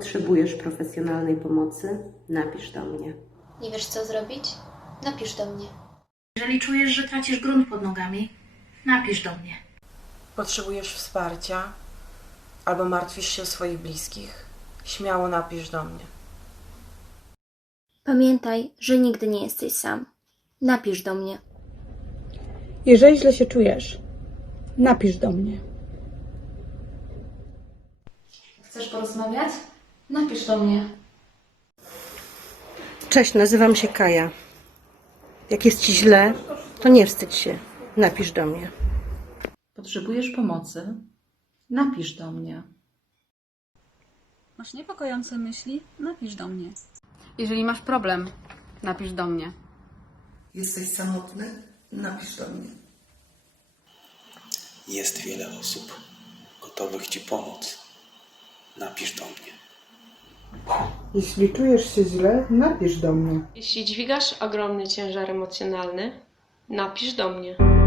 Potrzebujesz profesjonalnej pomocy? Napisz do mnie. Nie wiesz co zrobić? Napisz do mnie. Jeżeli czujesz, że tracisz grunt pod nogami, napisz do mnie. Potrzebujesz wsparcia albo martwisz się o swoich bliskich? Śmiało napisz do mnie. Pamiętaj, że nigdy nie jesteś sam. Napisz do mnie. Jeżeli źle się czujesz, napisz do mnie. Chcesz porozmawiać? Napisz do mnie. Cześć, nazywam się Kaja. Jak jest ci źle, to nie wstydź się. Napisz do mnie. Potrzebujesz pomocy? Napisz do mnie. Masz niepokojące myśli? Napisz do mnie. Jeżeli masz problem, napisz do mnie. Jesteś samotny? Napisz do mnie. Jest wiele osób gotowych Ci pomóc. Napisz do mnie. Jeśli czujesz się źle, napisz do mnie. Jeśli dźwigasz ogromny ciężar emocjonalny, napisz do mnie.